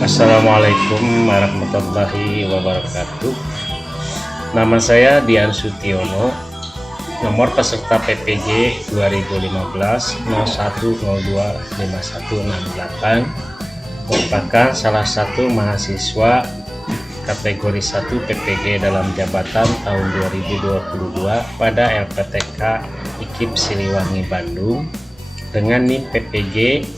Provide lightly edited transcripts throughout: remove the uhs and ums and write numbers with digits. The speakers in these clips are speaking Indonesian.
Assalamualaikum warahmatullahi wabarakatuh. Nama saya Dian Sutiono. Nomor peserta PPG 2015 01025168 merupakan salah satu mahasiswa kategori 1 PPG dalam jabatan tahun 2022 pada LPTK IKIP Siliwangi Bandung dengan NIM PPG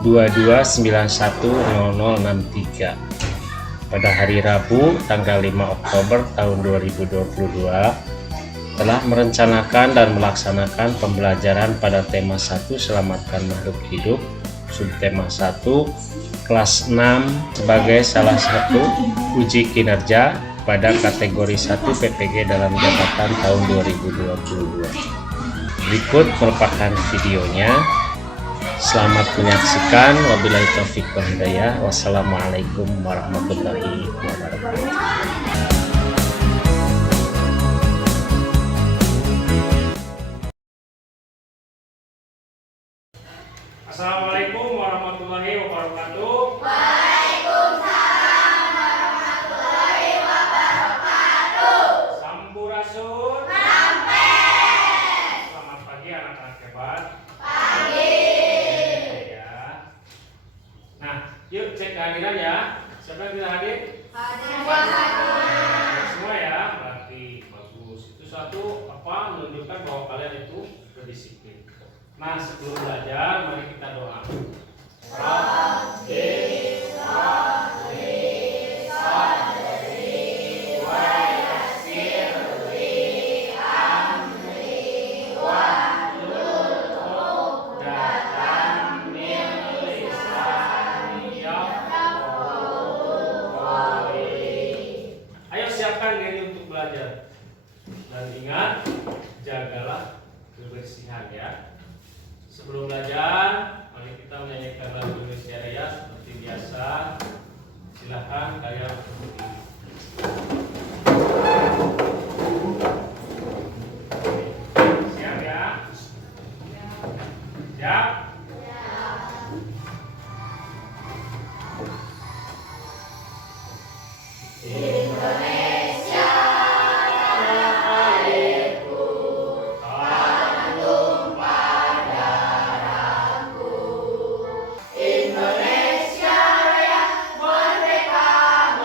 22910063 pada hari Rabu tanggal 5 Oktober tahun 2022 telah merencanakan dan melaksanakan pembelajaran pada tema 1 Selamatkan Makhluk Hidup, subtema 1 kelas 6 sebagai salah satu uji kinerja pada kategori 1 PPG dalam jabatan tahun 2022. Berikut merupakan videonya. Selamat menyaksikan. Wabillahi taufiq wal hidayah. Wassalamualaikum warahmatullahi wabarakatuh. Assalamualaikum warahmatullahi wabarakatuh. Waalaikumsalam warahmatullahi wabarakatuh. Sampurasun. Sampai. Selamat pagi anak-anak hebat. Pagi. Ya. Nah, yuk cek kehadiran ya. Siapa yang tidak hadir? Hadir. Semua ya. Berarti bagus. Itu satu menunjukkan bahwa kalian itu berdisiplin. Nah, sebelum belajar, mari kita doa. Ayo siapkan diri untuk belajar. Dan ingat, jagalah kebersihan ya. Sebelum belajar, mari kita menyanyikan lagu Indonesia Raya seperti biasa. Silahkan kalian berdiri. Siap ya? Siap? Indonesia tanah airku, tanah tumpah darahku. Indonesia Raya, merdeka,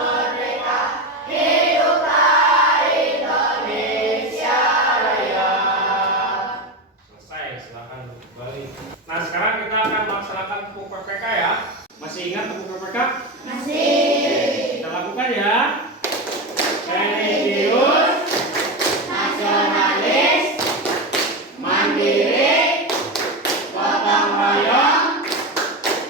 merdeka, hiduplah Indonesia Raya. Selesai, silahkan duduk kembali. Nah, sekarang kita akan melaksanakan tepuk PPK ya. Masih ingat tepuk PPK? Masih. Kita lakukan ya. Religius, Nasionalis, mandiri, gotong royong,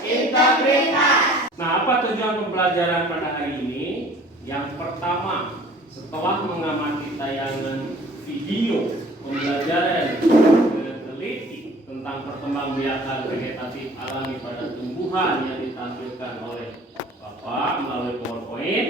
integritas. Nah, apa tujuan pembelajaran pada hari ini? Yang pertama, setelah mengamati tayangan video pembelajaran teliti tentang perkembangbiakan vegetatif alami pada tumbuhan yang ditampilkan oleh Bapak melalui PowerPoint,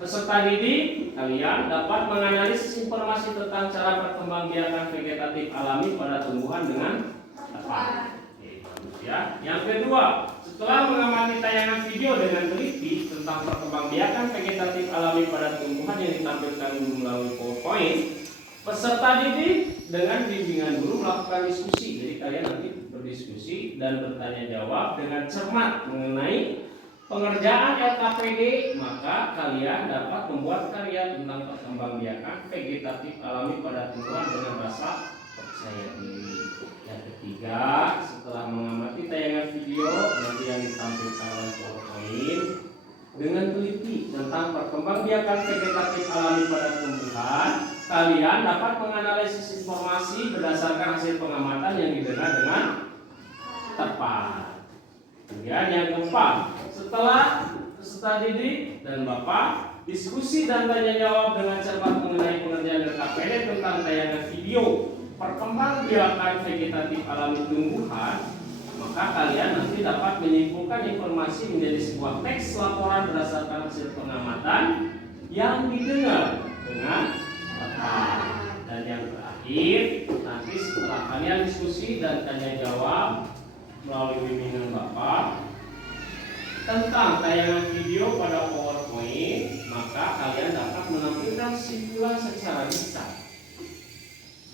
peserta didik kalian dapat menganalisis informasi tentang cara perkembangbiakan vegetatif alami pada tumbuhan dengan tepat. Oke, bagus ya. Yang kedua, setelah mengamati tayangan video dengan teliti tentang perkembangbiakan vegetatif alami pada tumbuhan yang ditampilkan melalui PowerPoint, peserta didik dengan bimbingan guru melakukan diskusi. Jadi kalian nanti berdiskusi dan bertanya jawab dengan cermat mengenai pengerjaan LKPD, maka kalian dapat membuat karya tentang perkembangbiakan vegetatif alami pada tumbuhan dengan rasa percaya diri. Yang ketiga, setelah mengamati tayangan video nanti yang ditampilkan oleh PowerPoint dengan teliti tentang perkembangbiakan vegetatif alami pada tumbuhan, kalian dapat menganalisis informasi berdasarkan hasil pengamatan yang didengar dengan tepat. Kemudian yang keempat, setelah peserta didik dan Bapak diskusi dan tanya jawab dengan cermat mengenai pengerjaan LKPD tentang tayangan video perkembangbiakan vegetatif alami tumbuhan, maka kalian nanti dapat menyimpulkan informasi menjadi sebuah teks laporan berdasarkan hasil pengamatan yang didengar dengan tepat. Dan yang terakhir, nanti setelah kalian diskusi dan tanya jawab melalui bimbingan Bapak, tentang tayangan video pada PowerPoint, maka kalian dapat menampilkan simpulan secara lisan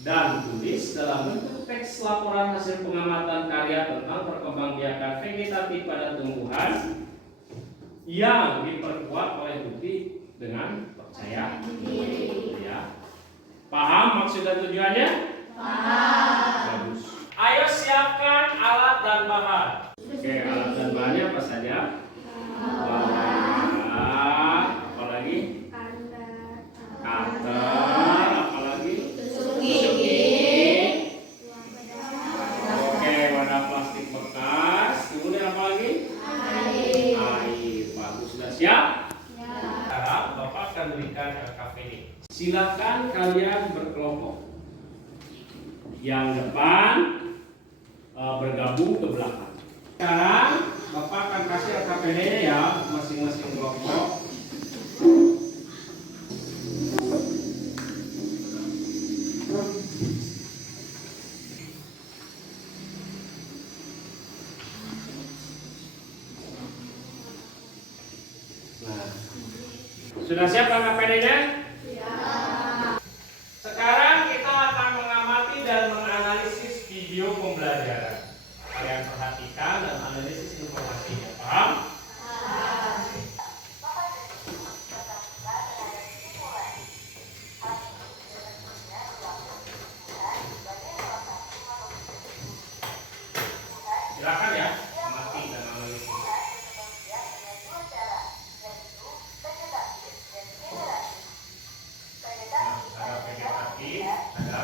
dan tulis dalam bentuk teks laporan hasil pengamatan karya tentang perkembangbiakan vegetatif pada tumbuhan yang diperkuat oleh bukti dengan percaya diri. Ya. Paham maksud dan tujuannya? Paham. Bagus. Ayo siapkan alat dan bahan. Oke, alat dan bahannya apa saja? Apalagi? Cutter, apalagi? Tusuk gigi. Oke, wadah plastik bekas. Kemudian apa lagi? Air. Bagus, sudah siap? Sekarang Bapak akan berikan RKPD. Silakan kalian berkelompok. Yang depan bergabung ke belakang. Sekarang Bapak akan kasih RKPD-nya ya, masing-masing kelompok. Nah, sudah siap RKPD-nya? Sekarang kita akan mengamati dan menganalisis video pembelajaran. Kalian perhatikan dan analisis informasinya. Paham? Silakan ya, amati dan analisis. Nah, ada vegetatif, ada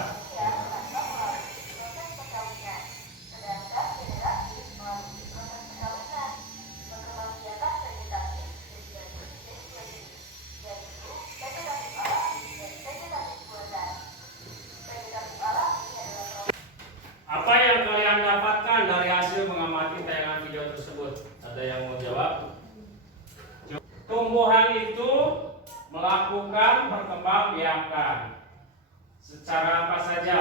apa yang kalian dapatkan dari hasil mengamati tayangan video tersebut? Ada yang mau jawab? Tumbuhan itu melakukan perkembangbiakan secara apa saja?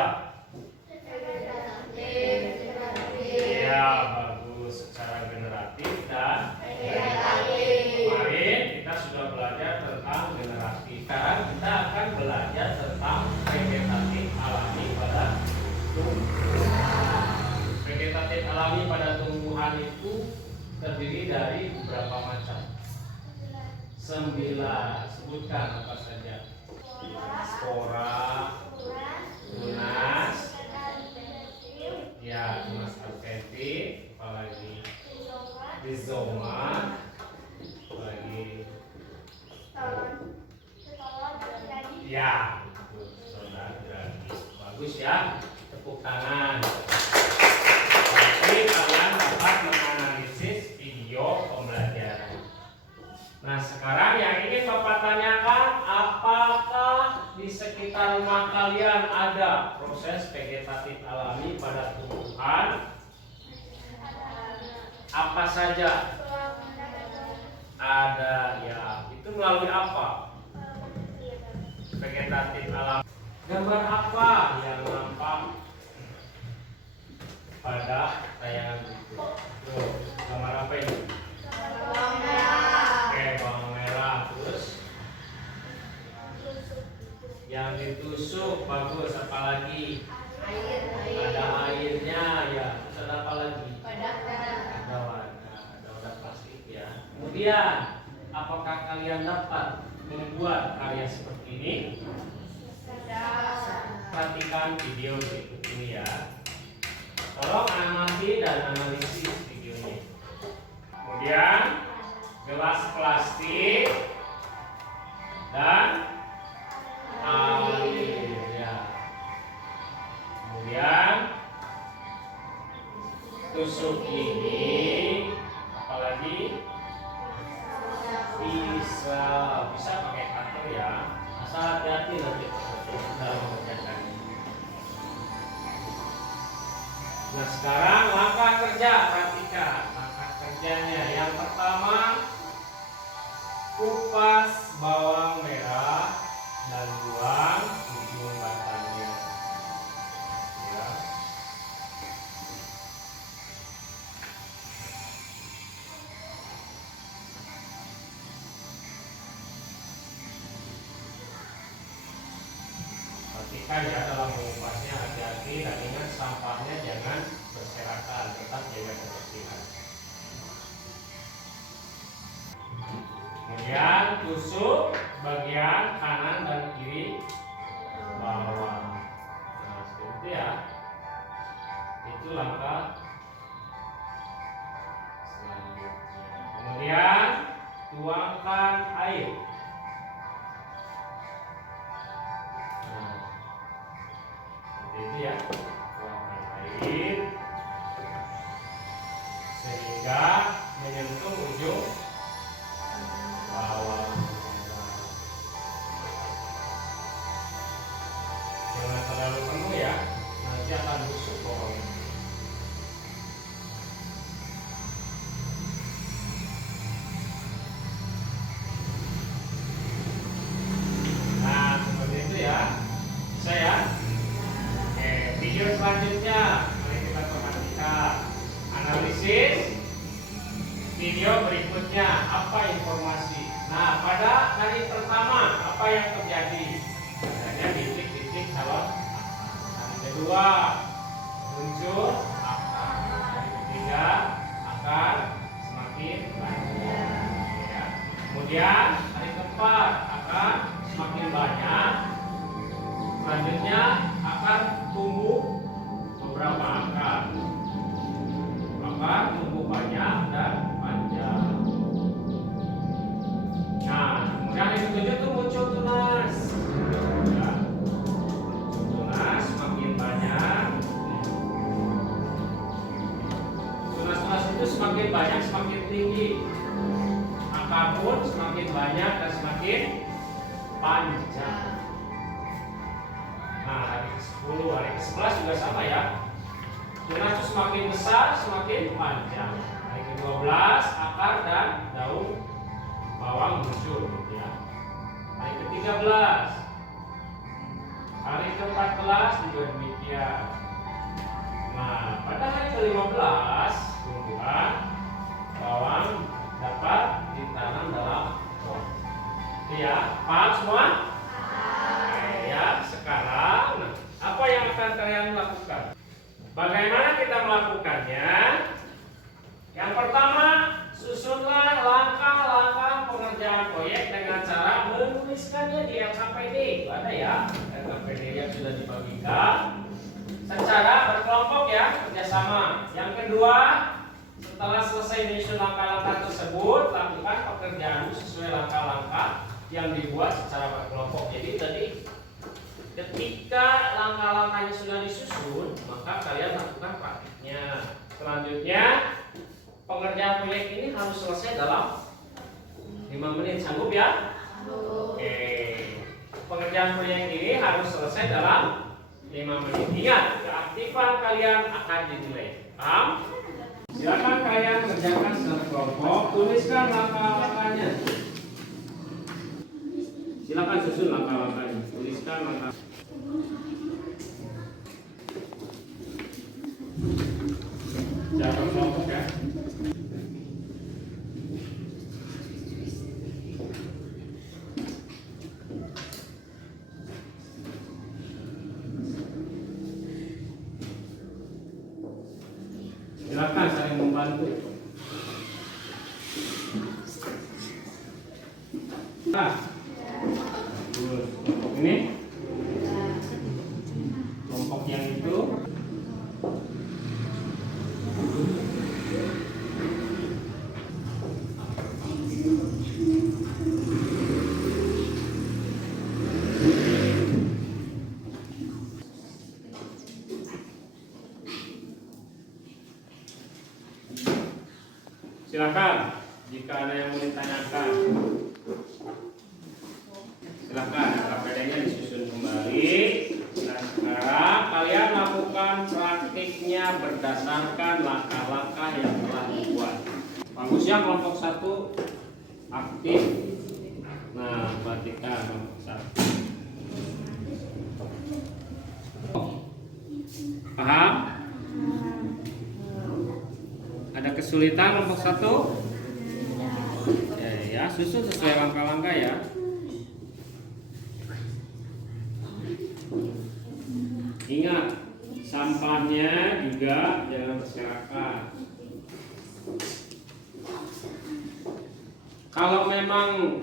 Ya, bagus. Secara generatif dan kemarin kita sudah belajar tentang generatif. Sekarang kita akan belajar tentang vegetatif alami pada tumbuhan. Vegetatif alami pada tumbuhan itu terdiri dari beberapa macam? 9. Sebutkan apa saja? Spora, tunas, ya tunas adventif, apalagi rizoma, apalagi ya, saudara gratis. Bagus ya, tepuk tangan. Jadi kalian dapat menganalisis video pembelajaran. Nah, sekarang yang ingin Bapak tanyakan, apakah di sekitar rumah kalian ada proses vegetatif alami pada tumbuhan? Apa saja? Ada ya. Itu melalui apa? Vegetatif alami. Gambar apa yang nampak pada tayangan itu? Tuh, gambar apa ini? Oke, bawang merah. Terus yang ditusuk, bagus. Apalagi? Ada airnya ya. Terus ada apa lagi? Ada wadah plastik ya. Kemudian, apakah kalian dapat membuat karya seperti ini? Perhatikan video berikut ini ya. Tolong amati dan analisis videonya. Kemudian gelas plastik dan air ya. Kemudian tusuk gigi, apalagi bisa pakai cutter ya. Asal hati-hati nanti dalam mengerjakannya. Nah, sekarang langkah kerja, perhatikan langkah kerjanya. Yang pertama, kupas bawang merah perhatikan ya dalam mengupasnya, hati-hati dan ingat sampahnya jangan berserakan, tetap jaga kebersihan. Kemudian tusuk bagian kanan dan kiri bawah. Nah, seperti itu ya. Itu langkah selanjutnya. Kemudian tuangkan air. Nah, seperti itu ya. Tuangkan air sehingga menyentuh ujung bawah. Jangan terlalu penuh ya, nanti akan busuk pokoknya. Nah, seperti itu ya. Bisa ya? Oke, video selanjutnya mari kita perhatikan analisis video berikutnya. Apa informasi? Nah, pada hari pertama apa yang terjadi? Adanya titik-titik calon akar. Hari kedua muncul akar. Hari ketiga akar semakin banyak. Ya. Kemudian hari keempat akar semakin banyak. Selanjutnya akan tumbuh beberapa akar. Akar tumbuh banyak dan panjang. Nah, kemudian yang ketujuh itu muncul tunas. Ya. Tunas semakin banyak. Tunas-tunas itu semakin banyak, semakin tinggi. Akar pun semakin banyak dan semakin panjang. Nah, hari ke-10, hari ke-11 juga sama ya. Tunas itu semakin besar, semakin panjang. Hari ke-12 akar dan daun bawang muncul gitu ya. Hari ke-13, hari ke-14 juga demikian. Nah, pada hari ke-15 tumbuhan bawang dapat ditanam dalam pot. Itu ya, paham semua? Oke ya, sekarang apa yang akan kalian lakukan? Bagaimana kita melakukannya? Yang pertama, susunlah langkah-langkah pengerjaan proyek dengan cara menuliskannya di LKPD. Ada ya, LKPD yang sudah dibagikan secara berkelompok ya, kerjasama. Yang kedua, setelah selesai menyusun langkah-langkah tersebut, lakukan pekerjaan sesuai langkah-langkah yang dibuat secara berkelompok. Jadi tadi ketika langkah-langkahnya sudah disusun, maka kalian lakukan praktiknya. Selanjutnya, pengerjaan proyek ini harus selesai dalam 5 menit. Sanggup ya? Oke. Pengerjaan proyek ini harus selesai dalam 5 menit. Ingat, keaktifan kalian akan dinilai. Paham? Silakan kalian kerjakan secara kelompok, tuliskan langkah-langkahnya. Silakan susun langkah-langkahnya, tuliskan langkah. Secara kelompok ya. Silakan saling membantu. Nah, kelompok ini, kelompok yang itu. Silakan jika ada yang mau ditanyakan. Silakan KPD-nya disusun kembali. Nah, sekarang kalian lakukan praktiknya berdasarkan langkah-langkah yang telah dibuat. Bagus ya, kelompok 1 aktif. Nah, perhatikan kelompok 1. Paham? Ada kesulitan kelompok 1? Ya, susun sesuai langkah-langkah ya. Ingat, sampahnya juga jangan berserakan. Kalau memang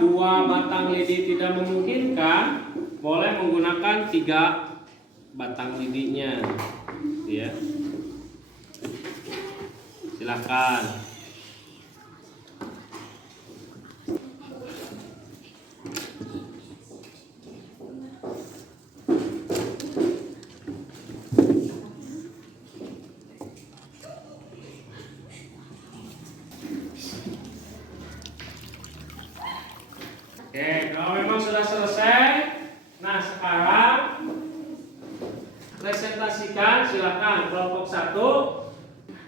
dua batang lidi tidak memungkinkan, boleh menggunakan 3 batang lidinya, ya. Silakan. Oke, kalau memang sudah selesai, nah sekarang presentasikan, silakan kelompok 1.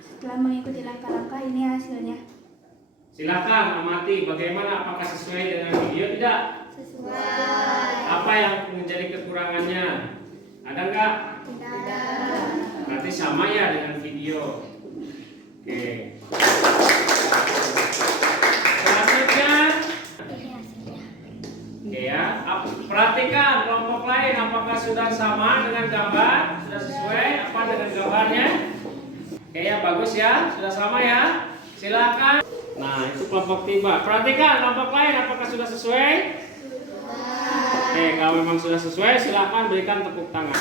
Setelah mengikuti langkah-langkah ini hasilnya. Silakan amati bagaimana, apakah sesuai dengan video tidak? Sesuai. Apa yang menjadi kekurangannya? Ada nggak? Tidak ada. Berarti sama ya dengan video. Oke. Selanjutnya, oke ya. Perhatikan kelompok lain apakah sudah sama dengan gambar, sudah sesuai apa dengan gambarnya? Oke ya, bagus ya, sudah sama ya. Silakan. Nah, itu kelompok 3. Perhatikan kelompok lain apakah sudah sesuai? Oke, kalau memang sudah sesuai, silakan berikan tepuk tangan.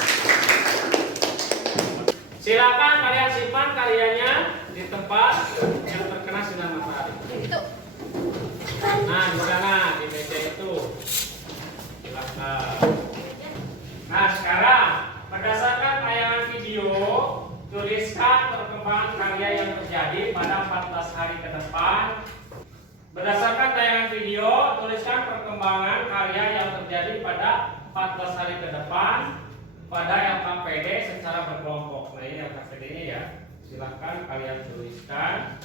Silakan kalian simpan karyanya di tempat yang terkena sinar matahari. Nah, di sana di meja itu. Silakan. Nah, sekarang berdasarkan tayangan video, tuliskan perkembangan karya yang terjadi pada 14 hari ke depan. Berdasarkan tayangan video, tuliskan perkembangan karya yang terjadi pada 14 hari ke depan pada LKPD secara berkelompok. Nah, ini LKPD-nya ya. Silahkan kalian tuliskan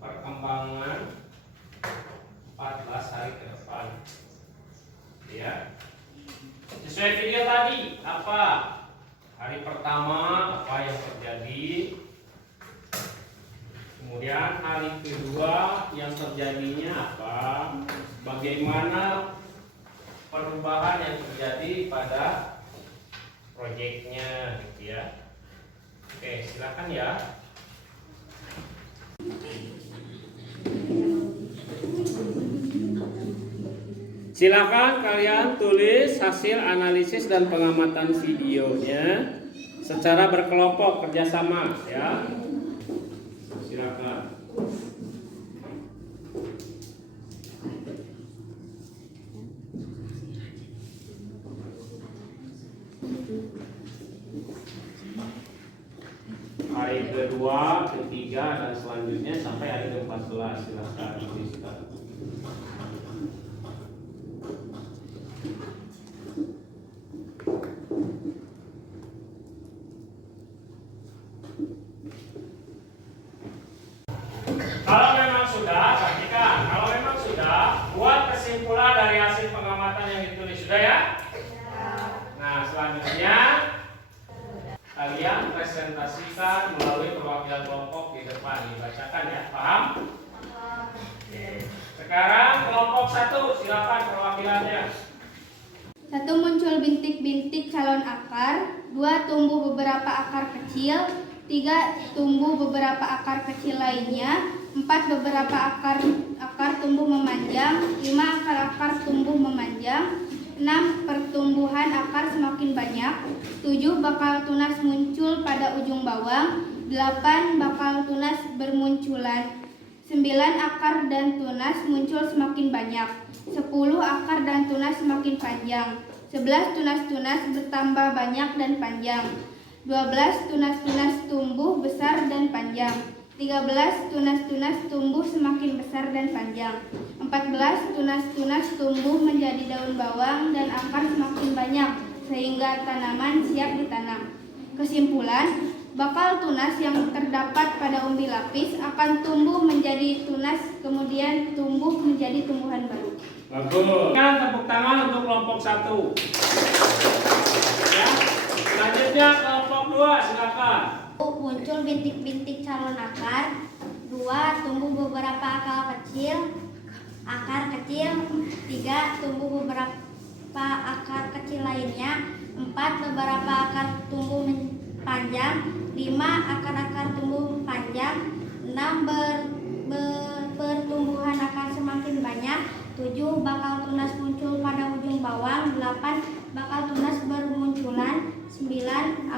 perkembangan 14 hari ke depan. Ya. Sesuai video tadi, apa? Hari pertama apa yang terjadi? Kemudian hari kedua yang terjadinya apa? Bagaimana perubahan yang terjadi pada proyeknya, gitu ya. Oke, silakan ya. Silakan kalian tulis hasil analisis dan pengamatan videonya secara berkelompok kerjasama ya. Silakan. Hari kedua, ketiga dan selanjutnya sampai hari ke-14 silakan tuliskan. Kalau memang sudah, perhatikan. Kalau memang sudah, buat kesimpulan dari hasil pengamatan yang ditulis. Sudah ya? Nah, selanjutnya kalian presentasikan melalui perwakilan kelompok di depan. Dibacakan ya, paham? Oke. Sekarang kelompok 1, silakan perwakilannya. 1. Muncul bintik-bintik calon akar. 2. Tumbuh beberapa akar kecil. 3. Tumbuh beberapa akar kecil lainnya. 4. Beberapa akar tumbuh memanjang. 5. Akar-akar tumbuh memanjang. 6. Pertumbuhan akar semakin banyak. 7. Bakal tunas muncul pada ujung bawang. 8. Bakal tunas bermunculan. 9. Akar dan tunas muncul semakin banyak. 10. Akar dan tunas semakin panjang. 11. Tunas-tunas bertambah banyak dan panjang. 12. Tunas-tunas tumbuh besar dan panjang. 13. Tunas-tunas tumbuh semakin besar dan panjang. 14. Tunas-tunas tumbuh menjadi daun bawang dan akar semakin banyak sehingga tanaman siap ditanam. Kesimpulan, bakal tunas yang terdapat pada umbi lapis akan tumbuh menjadi tunas kemudian tumbuh menjadi tumbuhan baru. Bagus. Tepuk tangan untuk kelompok 1. Ya. Selanjutnya kelompok 2, silakan. Muncul bintik-bintik calon akar. 2. Tumbuh beberapa akar kecil. 3. Tumbuh beberapa akar kecil lainnya. 4. Beberapa akar tumbuh panjang. 5. Akar-akar tumbuh panjang. 6. Pertumbuhan akar semakin banyak. 7. Bakal tunas muncul pada ujung bawang. 8. Bakal tunas bermunculan. 9.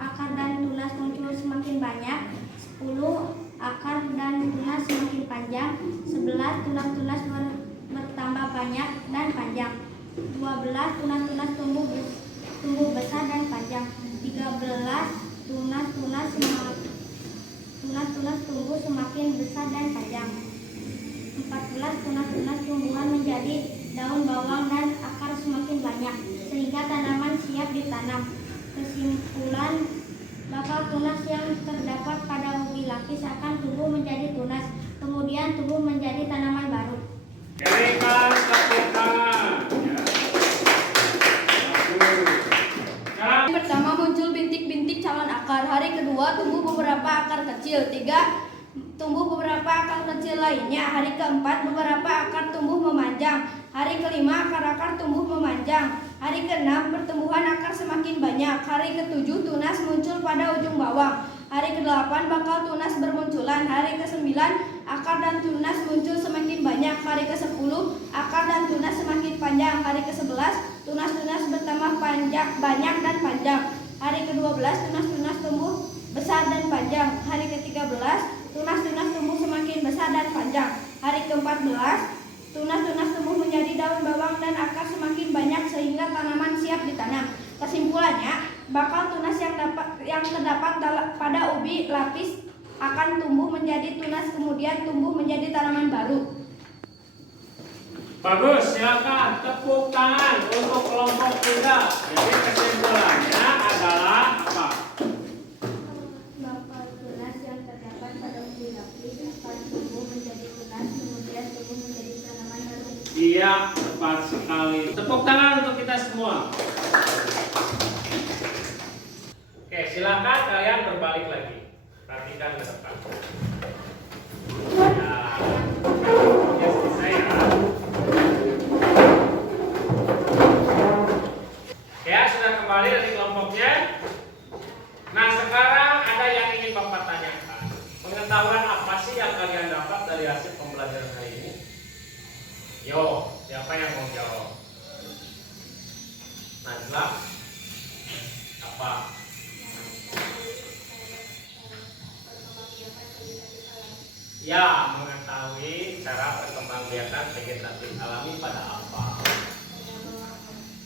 Akar dan tunas muncul semakin banyak. 10. Akar dan tunas semakin panjang. 11. Tunas-tunas bertambah banyak dan panjang. 12. Tunas-tunas tumbuh besar dan panjang. 13. Tunas-tunas tumbuh semakin besar dan panjang. 14. Tunas-tunas tumbuhan menjadi daun bawang dan akar semakin banyak sehingga tanaman siap ditanam. Kesimpulan, bakal tunas yang terdapat pada ubi lapis akan tumbuh menjadi tunas, kemudian tumbuh menjadi tanaman baru. Berikan tepuk tangan. Ya. Hari pertama muncul bintik-bintik calon akar. Hari kedua tumbuh beberapa akar kecil. 3. Tumbuh beberapa akar kecil lainnya. Hari keempat beberapa akar tumbuh memanjang. Hari kelima akar-akar tumbuh memanjang. Hari keenam pertumbuhan akar semakin banyak. Hari ketujuh tunas muncul pada ujung bawang. Hari ke-8 bakal tunas bermunculan. Hari ke-9 akar dan tunas muncul semakin banyak. Hari ke-10 akar dan tunas semakin panjang. Hari ke-11 tunas-tunas bertambah banyak dan panjang. Hari ke-12 tunas-tunas tumbuh besar dan panjang. Hari ke-13 tunas-tunas tumbuh semakin besar dan panjang. Hari ke-14 tunas-tunas tumbuh menjadi daun bawang dan akar semakin banyak sehingga tanaman siap ditanam. Kesimpulannya, bakal tunas yang terdapat pada ubi lapis akan tumbuh menjadi tunas kemudian tumbuh menjadi tanaman baru. Bagus, silakan tepuk tangan untuk kelompok 3. Jadi kesimpulannya adalah apa? Bakal tunas yang terdapat pada ubi lapis akan tumbuh menjadi tunas kemudian tumbuh menjadi tanaman baru. Iya, tepat sekali. Tepuk tangan untuk kita semua. Oke, silakan kalian berbalik lagi. Perhatikan ke depan. Ya, selesai ya. Ya, sudah kembali dari kelompoknya. Nah, sekarang ada yang ingin Bapak tanyakan. Pengetahuan apa sih yang kalian dapat dari hasil pembelajaran hari ini? Yo, siapa yang mau jawab? Najla? Apa? Ya, mengetahui cara perkembangbiakan vegetatif alami pada apa?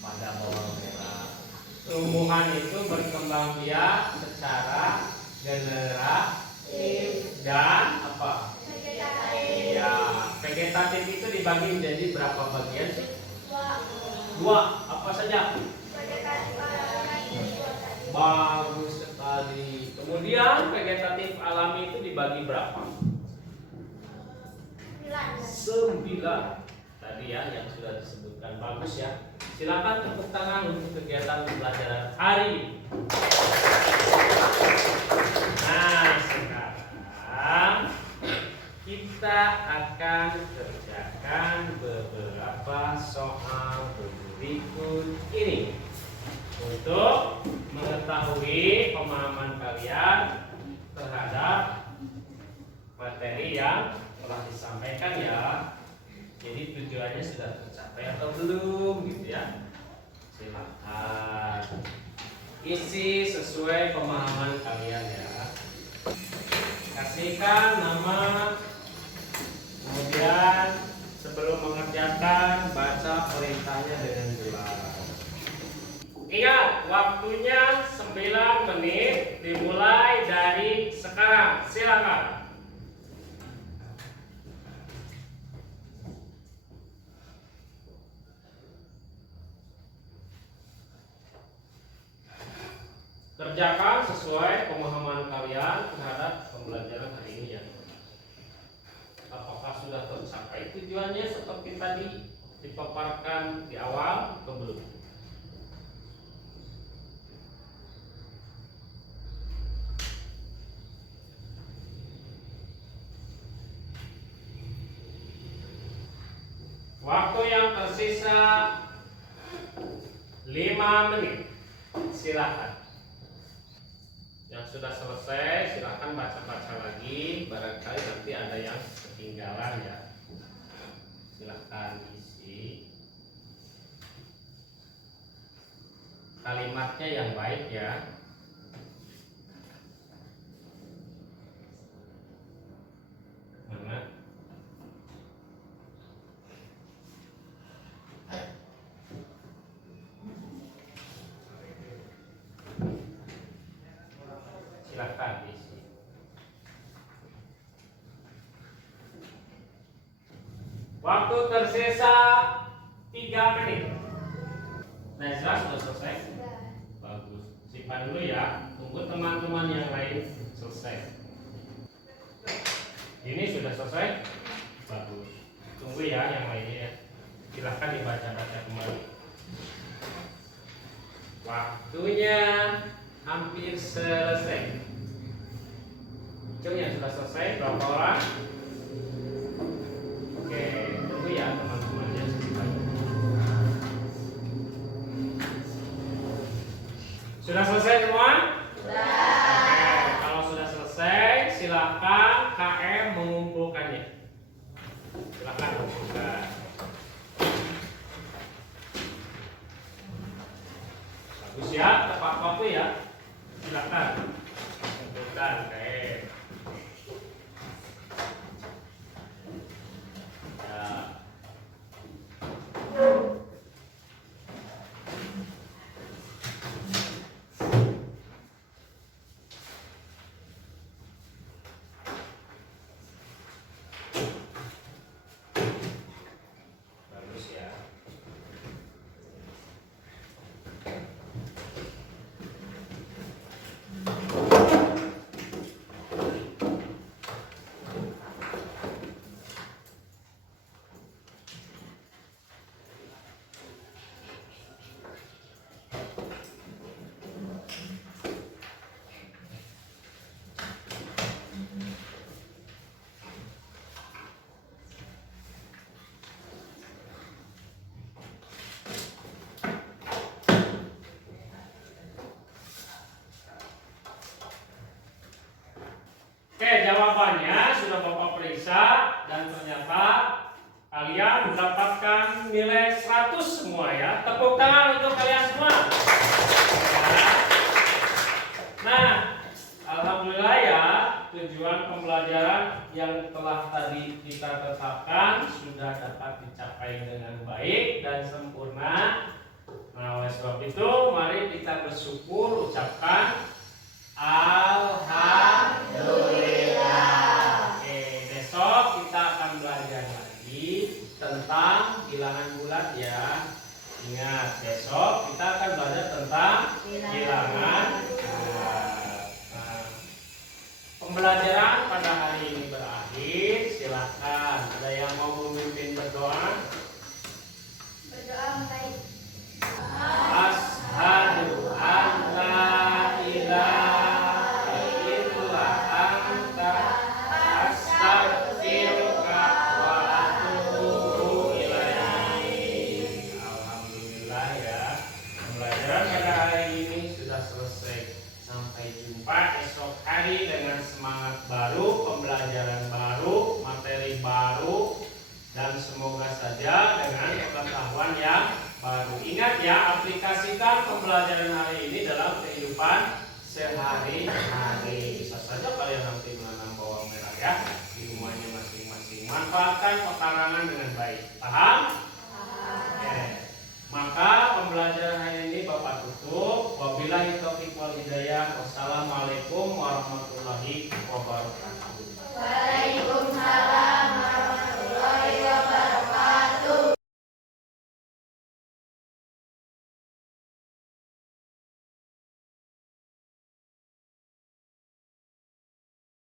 Pada bawang merah. Tumbuhan itu berkembang biak secara generatif dan apa? Ya, vegetatif itu dibagi menjadi berapa bagian sih? 2. Apa saja? Bagus sekali. Kemudian vegetatif alami itu dibagi berapa? 9. Tadi ya yang sudah disebutkan. Bagus ya. Silakan tepuk tangan untuk kegiatan pembelajaran hari. Nah, sekarang kita akan kerjakan beberapa soal berikut ini untuk mengetahui pemahaman kalian terhadap materi yang telah disampaikan ya. Jadi tujuannya sudah tercapai atau belum gitu ya. Silakan isi sesuai pemahaman kalian ya. Kasihkan nama, kemudian sebelum mengerjakan baca perintahnya dengan jelas. Ingat, waktunya 9 menit dimulai dari sekarang. Silakan. Kerjakan sesuai pemahaman kalian terhadap pembelajaran hari ini ya. Apakah sudah tercapai tujuannya seperti tadi dipaparkan di awal atau belum? Waktu yang tersisa 5 menit. Silakan. Yang sudah selesai silakan baca-baca lagi, barangkali nanti ada yang ketinggalan ya. Silakan isi kalimatnya yang baik ya. Mana? Silakan isi. Waktu tersisa 3 menit. Nah, jelas sudah selesai? Bagus. Simpan dulu ya. Tunggu teman-teman yang lain selesai. Ini sudah selesai? Bagus. Tunggu ya yang lainnya ya. Silahkan dibaca-baca kembali. Waktunya hampir selesai. Hitung yang sudah selesai berapa orang? Oke, tunggu ya teman-temannya sebentar. Sudah selesai semua? Sudah. Oke, kalau sudah selesai silakan KM mengumpulkannya. Silakan mengumpulkan. Bagus ya, tepat waktu ya. Silakan mengumpulkan KM. Ya. Bagus ya. Oke, jawabannya sudah Bapak periksa dan ternyata kalian mendapatkan nilai 100 semua ya. Tepuk tangan untuk kalian semua. Ya. Nah, alhamdulillah ya, tujuan pembelajaran yang telah tadi kita tetapkan sudah dapat dicapai dengan baik dan sempurna. Nah, oleh sebab itu mari kita bersyukur, ucapkan alhamdulillah. Oke, besok kita akan belajar lagi tentang bilangan bulat ya. Ingat, besok kita akan belajar tentang bilangan bulat. Nah, pembelajaran pada hari ini berakhir. Silakan, ada yang mau memimpin berdoa? Berdoa baik. Ashhadu an la ilaha illa anta astaghfiruka wa atubu ilaik. Alhamdulillah ya. Pembelajaran pada hari ini sudah selesai. Sampai jumpa esok hari dengan semangat baru, pembelajaran baru, materi baru, dan semoga saja dengan pengetahuan yang baru. Ingat ya, aplikasikan pembelajaran hari ini dalam kehidupan sehari-hari. Bisa saja kalian nanti menanam bawang merah ya di rumahnya masing-masing. Manfaatkan pekarangan dengan baik. Paham? Oke. Maka pembelajaran hari ini Bapak tutup. Wabillahi taufiq wal hidayah. Wassalamualaikum warahmatullahi wabarakatuh.